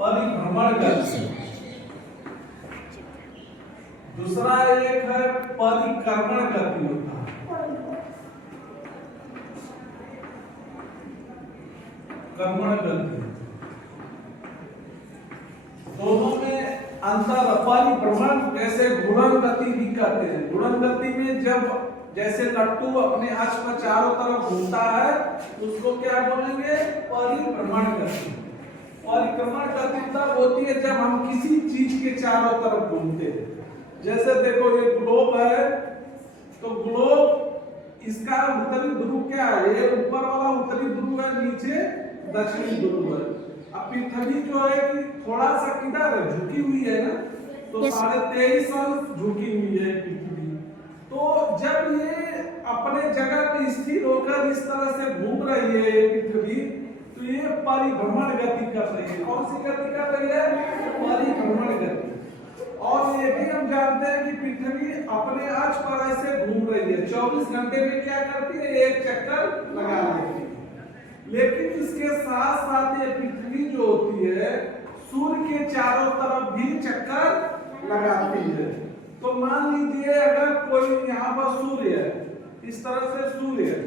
परिभ्रमण गति। दूसरा एक है परिक्रमण गति होता है। क्रमण गति दोनों में अंतर। परिभ्रमण जैसे घूर्णन गति भी कहते हैं। घूर्णन गति में जब जैसे लट्टू अपने अक्ष पर चारों तरफ घूमता है उसको क्या बोलेंगे? परिभ्रमण गति। परिक्रमण गति तब होती है जब हम किसी चीज के चारों तरफ घूमते हैं। जैसे देखो ये ग्लोब है, तो ग्लोब इसका उत्तरी ध्रुव क्या है? ये ऊपर वाला उत्तरी ध्रुव है, नीचे दक्षिणी ध्रुव है। अब पृथ्वी जो है कि थोड़ा सा किधर है? झुकी हुई है ना, तो 23.5 अंश झुकी हुई है पृथ्वी। तो जब ये अपने जगह पे स्थिर होकर इस तरह से घूम रही है पृथ्वी, तो ये परिभ्रमण गति कर रही है। कौन सी गति कर रही है? परिभ्रमण गति। और ये भी हम जानते हैं कि पृथ्वी अपने अक्ष पर ऐसे घूम रही है। 24 घंटे में क्या करती है? एक चक्कर लगा लेती है। लेकिन इसके साथ साथ ये पृथ्वी जो होती है सूर्य के चारों तरफ भी चक्कर लगाती है। तो मान लीजिए अगर कोई यहाँ पर सूर्य है, इस तरह से सूर्य है,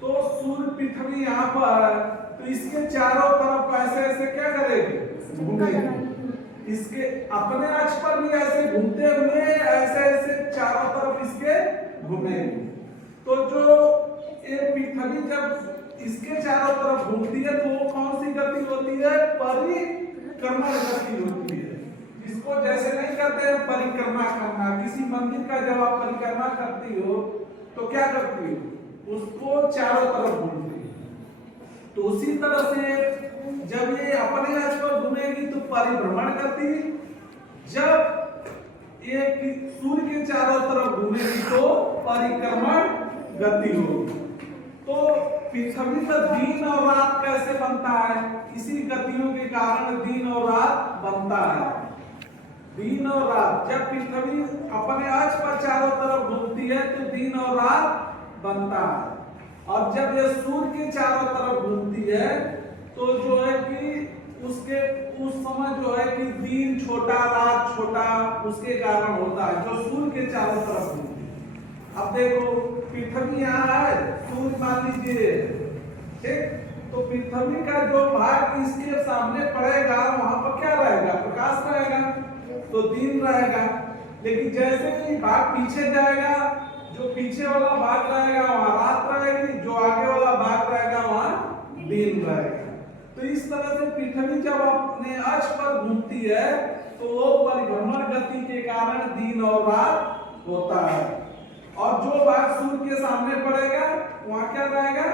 तो सूर्य पृथ्वी यहाँ पर है, तो इसके चारों तरफ ऐसे ऐसे क्या करेगी? घूमेगी। इसके अपने अक्ष पर भी ऐसे घूमते हुए ऐसे ऐसे चारों तरफ इसके घूमेगी। तो जो ये पृथ्वी जब इसके चारों तरफ घूमती है तो वो कौन सी गति होती है? परिक्रमण गति होती है। इसको जैसे नहीं कहते हैं परिक्रमा करना। किसी मंदिर का जब आप परिक्रमा करती हो तो क्या करती हो? उसको चारों तरफ घूमती हो। तो उसी तरह से जब ये अपने अक्ष पर घूमेगी तो परिभ्रमण गति, जब ये सूर्य के चारों तरफ घूमेगी तो परिक्रमण गति होगी। तो पृथ्वी पर दिन और रात कैसे बनता है? इसी गतियों के कारण दिन और रात बनता है। दिन और रात जब पृथ्वी अपने अक्ष पर चारों तरफ घूमती है तो दिन और रात बनता है। और जब यह सूर्य के चारों तरफ घूमती है तो जो है कि उसके उस समय जो है कि दिन छोटा रात छोटा उसके कारण होता है, जो सूर्य के चारों तरफ घूमती है। अब देखो पृथ्वी यहाँ है, सूर्य मान लीजिए, ठीक, तो पृथ्वी का जो भाग इसके सामने पड़ेगा वहां पर क्या रहेगा? प्रकाश रहेगा, तो दिन रहेगा। लेकिन जैसे ही भाग पीछे जाएगा, जो पीछे वाला भाग रहेगा वहां रात रहेगी, जो आगे वाला भाग रहेगा वहां दिन रहेगा। तो इस तरह से पृथ्वी जब अपने अक्ष पर घूमती है तो वो परिभ्रमण गति के कारण दिन और रात होता है। और जो भाग सूर्य के सामने पड़ेगा वहां क्या रहेगा?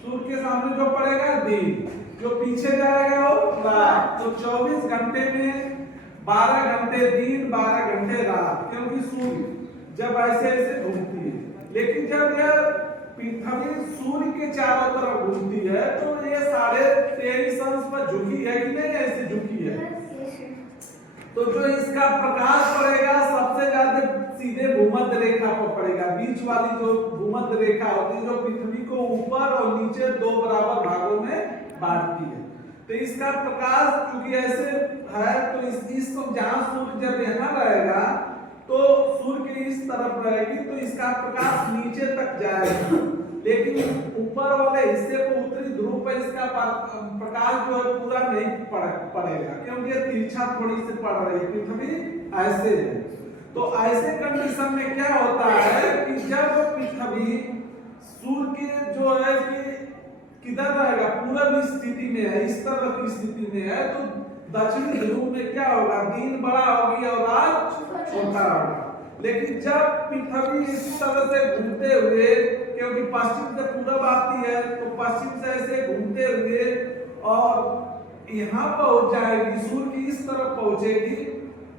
सूर्य के सामने जो पड़ेगा दिन, जो पीछे जाएगा वो रात। तो 24 घंटे में 12 घंटे दिन 12 घंटे रात, क्योंकि सूर्य जब ऐसे ऐसे घूमती है। लेकिन जब यह पृथ्वी सूर्य के चारों तरफ घूमती है तो ये 23.5 अंश पर झुकी है कि नहीं? ऐसे झुकी है। तो जो इसका प्रकाश पड़ेगा सबसे ज्यादा सीधे भूमध्य रेखा पर पड़ेगा। बीच वाली जो भूमध्य रेखा होती है जो पृथ्वी को ऊपर और नीचे दो बराबर भागों में बांटती है। तो इसका प्रकाश क्योंकि ऐसे है तो इस जहां सूर्य जब यहाँ रहेगा तो सूर्य के इस तरफ रहेगी तो इसका प्रकाश नीचे तक जाएगा। लेकिन ऊपर वाले हिस्से को उत्तरी ध्रुव पर इसका प्रकाश जो है पूरा नहीं पड़ेगा, क्योंकि ये तिरछा थोड़ी सी पड़ रही है, पृथ्वी ऐसे है। तो ऐसे कंडीशन में क्या होता है कि जब पृथ्वी सूर्य के जो है कि किधर रहेगा? पूर्व स्थिति में है, इस तरह की स्थिति में है, तो दक्षिणी ध्रुव में क्या होगा? दिन बड़ा होगी और रात छोटा होगा। लेकिन जब पृथ्वी इस तरह से घूमते हुए, क्योंकि पश्चिम से पूरब आती है तो पश्चिम से ऐसे घूमते हुए और यहाँ पहुंच जाएगी, सूर्य की इस तरफ पहुंचेगी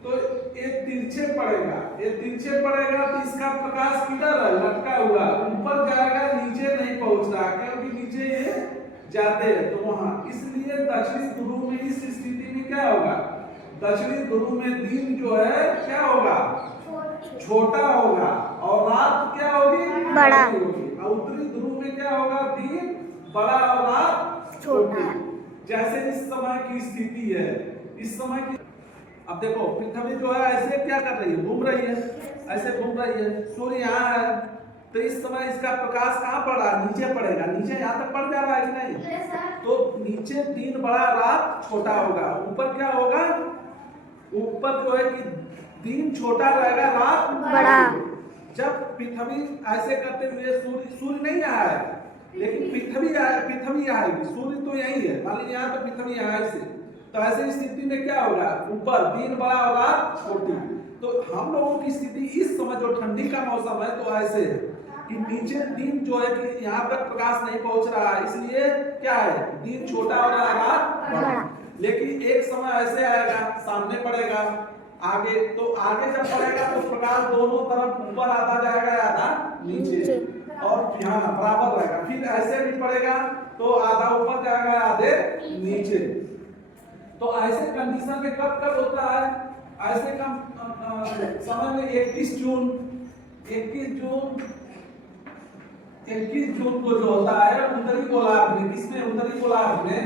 तो ये तिरछे पड़ेगा। ये तिरछे पड़ेगा तो इसका प्रकाश किधर है? लटका हुआ ऊपर जाएगा, नीचे नहीं पहुंच रहा, क्योंकि नीचे ये जाते हैं तो वहां। इसलिए दक्षिणी ध्रुव में इस स्थिति में क्या होगा? दक्षिणी ध्रुव में दिन जो है क्या होगा? छोटा होगा और रात क्या होगी? बड़ा होगी। और उत्तरी ध्रुव में क्या होगा? दिन बड़ा और रात छोटी। जैसे इस समय की स्थिति है, इस समय की, अब देखो पृथ्वी जो है ऐसे क्या कर रही है, घूम रही है, ऐसे घूम रही है, सूर्य यहाँ है, तो इस समय इसका प्रकाश कहाँ पड़ रहा है, नीचे पड़ेगा, नीचे यहाँ तक पड़ जा रहा है कि नहीं, तो नीचे दिन बड़ा रात छोटा होगा, ऊपर क्या होगा, ऊपर जो है कि दिन छोटा रहेगा रात बड़ा। जब पृथ्वी ऐसे करते हुए सूर्य नहीं आया है, लेकिन पृथ्वी आएगी, सूर्य तो यही है, मान लीजिए यहाँ तो पृथ्वी यहाँ ऐसे, तो ऐसी स्थिति में क्या होगा, ऊपर दिन बड़ा होगा छोटी। तो हम लोगों की स्थिति इस समय जो ठंडी का मौसम है तो ऐसे है कि नीचे दिन जो है कि यहाँ तक प्रकाश नहीं पहुंच रहा है, इसलिए क्या है, दिन छोटा हो रहा है रात बड़ा। लेकिन एक समय ऐसे आएगा, सामने पड़ेगा आगे, तो आगे जब पड़ेगा तो प्रकाश दोनों तरफ ऊपर आता जाएगा, आधा नीचे, और यहाँ बराबर रहेगा। फिर ऐसे भी पड़ेगा तो आधा ऊपर जाएगा, आधे नीचे। तो ऐसे कंडीशन में कब कब होता है, ऐसे कम समय में 21 जून को जो होता है उत्तरी गोलार्ध में, किसमें, उत्तरी गोलार्ध में,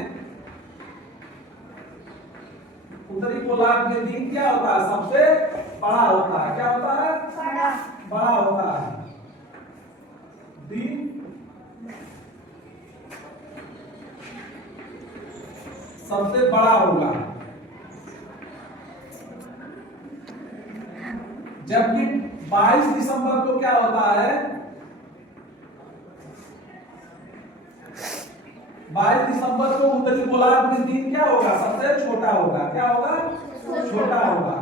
उत्तरी गोलार्ध में दिन क्या होता है, सबसे बड़ा होता है, क्या होता है, बड़ा होता है दिन, सबसे बड़ा होगा। जबकि 22 दिसंबर को क्या होता है, 22 दिसंबर को उत्तरी गोलार्ध में दिन क्या होगा, सबसे छोटा होगा, क्या होगा, छोटा होगा।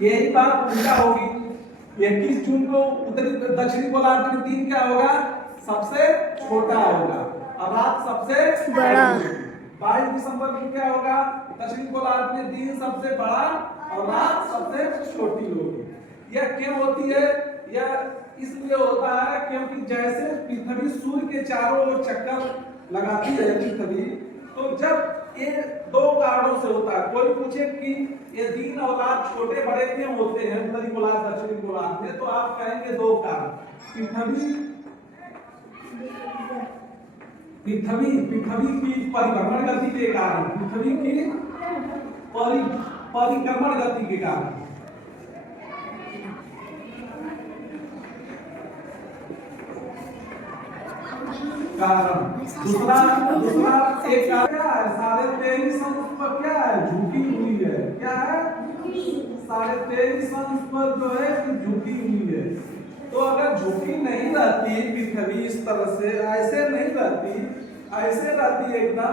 यही बात उल्टा होगी, 21 जून को उत्तरी दक्षिणी गोलार्ध में दिन क्या होगा, सबसे छोटा होगा और रात सबसे बड़ा। 22 दिसंबर को क्या होगा, दक्षिणी गोलार्ध में दिन सबसे बड़ा और रात सबसे छोटी होगी। यह क्यों होती है, यह इसलिए होता है क्योंकि जैसे पृथ्वी सूर्य के चारों ओर चक्कर लगाती है पृथ्वी, तो जब ये दो कारणों से होता है। कोई पूछे कि ये दिन और रात छोटे बड़े क्यों होते हैं उत्तरी गोलार्ध दक्षिणी गोलार्ध में, तो आप कहेंगे दो कारण, पृथ्वी की परिभ्रमण गति के कारण, पृथ्वी की परिक्रमण गति के कारण। दूसरा एक क्या है, 23.5 अंश पर क्या है, झुकी हुई है, क्या है, 23.5 अंश पर जो है झुकी हुई है। तो अगर झुकी नहीं रहती पृथ्वी इस तरह से, ऐसे नहीं रहती, ऐसे रहती एकदम,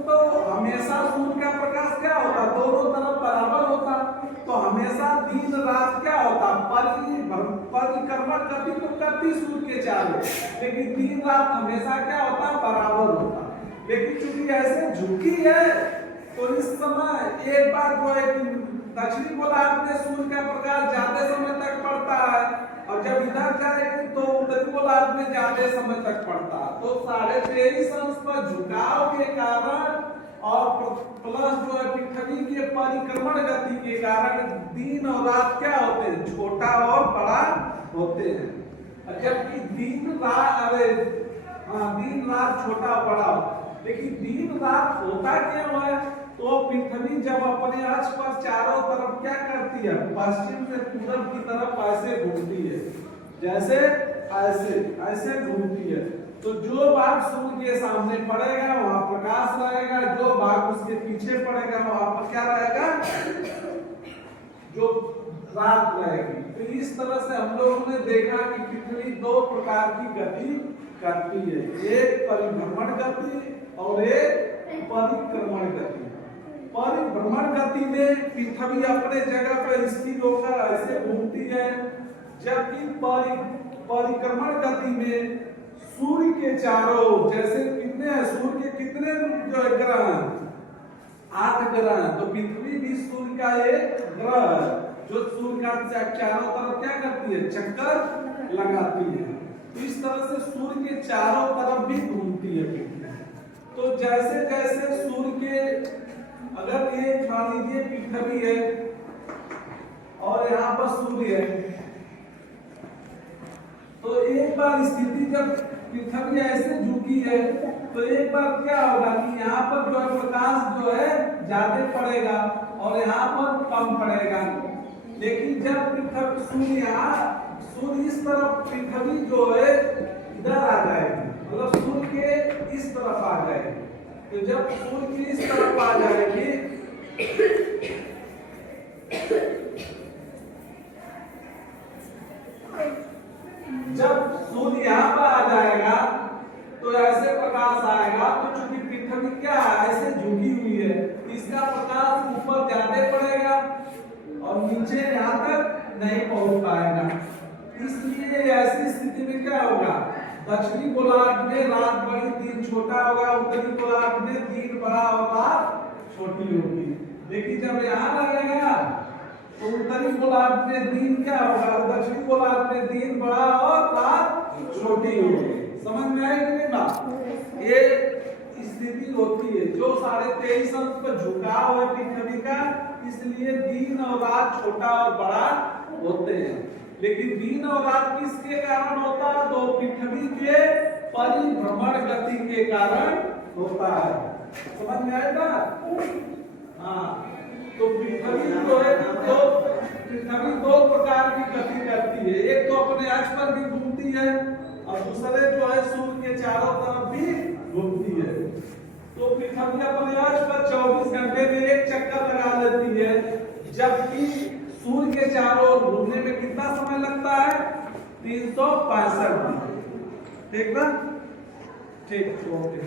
तो हमेशा सूर्य का प्रकाश क्या होता, दोनों तरफ बराबर होता, तो हमेशा दिन रात क्या होता, परिक्रमण गति तो करती सूर्य के चारों, लेकिन दिन रात हमेशा क्या होता, बराबर होता। लेकिन चूंकि ऐसे झुकी है तो इस समय एक बार जो है दक्षिणी गोलार्ध में सूर्य का प्रकाश ज्यादा समय तक पड़ता है, और जब इधर जाएगी तो उत्तरी गोलार्ध में ज्यादा समय तक पड़ता है। तो 23.5 अंश पर झुकाव के कारण और प्लस जो है पृथ्वी के परिक्रमण गति के कारण दिन और रात क्या होते हैं, छोटा और बड़ा होते हैं। जबकि दिन रात छोटा और बड़ा होता है, लेकिन दिन रात होता क्यों है, तो पृथ्वी जब अपने अक्ष पर चारों तरफ क्या करती है, पश्चिम से पूरब की तरफ ऐसे घूमती है, जैसे ऐसे घूमती है, तो जो भाग सूर्य के सामने पड़ेगा वहां प्रकाश रहेगा, जो भाग उसके पीछे पड़ेगा वहां पर क्या रहेगा, जो रात रहेगी। तो इस तरह से हम लोगों ने देखा कि पृथ्वी दो प्रकार की गति करती है, एक परिभ्रमण गति और एक परिक्रमण गति। परिभ्रमण गति में पृथ्वी अपने जगह पर स्थिर होकर ऐसे घूमती है, जबकि परिक्रमण गति में सूर्य के चारों, जैसे कितने हैं सूर्य के कितने जो ग्रह हैं, 8 ग्रह हैं, तो पृथ्वी भी सूर्य का एक ग्रह है जो सूर्य का चारों तरफ क्या करती है, चक्कर लगाती है। तो इस तरह से सूर्य के चारों तरफ भी घूमती है। जैसे जैसे सूर्य के, अगर ये मान लीजिए पृथ्वी है और यहाँ पर सूर्य है, तो एक बार स्थिति जब पृथ्वी ऐसे झुकी है तो एक बार क्या होगा कि यहाँ पर जो है प्रकाश जो है ज्यादा पड़ेगा और यहाँ पर कम पड़ेगा। लेकिन जब पृथ्वी सूर्य इस तरफ, पृथ्वी जो है इधर आ जाएगी, मतलब सूर्य के इस तरफ आ जाएगी। तो जब सूर्य की इस तरफ आ जाएगी जब सूर्य यहाँ पर आ जाएगा तो ऐसे प्रकाश आएगा। तो चूंकि पृथ्वी क्या ऐसे झुकी हुई है, इसका प्रकाश ऊपर ज्यादा पड़ेगा और नीचे यहाँ तक नहीं पहुंच पाएगा। इसलिए ऐसी स्थिति में क्या होगा, दक्षिणी गोलार्ध में रात बड़ी दिन छोटा होगा, उत्तरी गोलार्ध में दिन बड़ा और रात छोटी होगी। लेकिन जब यहाँ लगेगा तो उत्तरी गोलार्ध में दिन क्या होगा, दक्षिणी गोलार्ध में दिन बड़ा और रात छोटी होगी। समझ में आए कि नहीं बात? ये स्थिति होती है जो 23.5 अंश पर झुकाव है पृथ्वी का, इसलिए दिन और रात छोटा और बड़ा होते हैं। लेकिन दिन और रात किसके कारण होता है? तो पृथ्वी के परिभ्रमण गति के कारण होता है। समझ में आएगा? हाँ, तो पृथ्वी जो है पृथ्वी दो प्रकार की गति करती है। एक तो अपने अक्ष पर भी घूमती है और दूसरे जो है सूर्य के चारों तरफ भी घूमती है। तो पृथ्वी अपने अक्ष पर 24 घंटे में एक चक्कर लगा लेती है, जबकि सूर्य के चारों ओर घूमने में कितना समय लगता है? 365 दिन। ठीक ना? ठीक, ओके।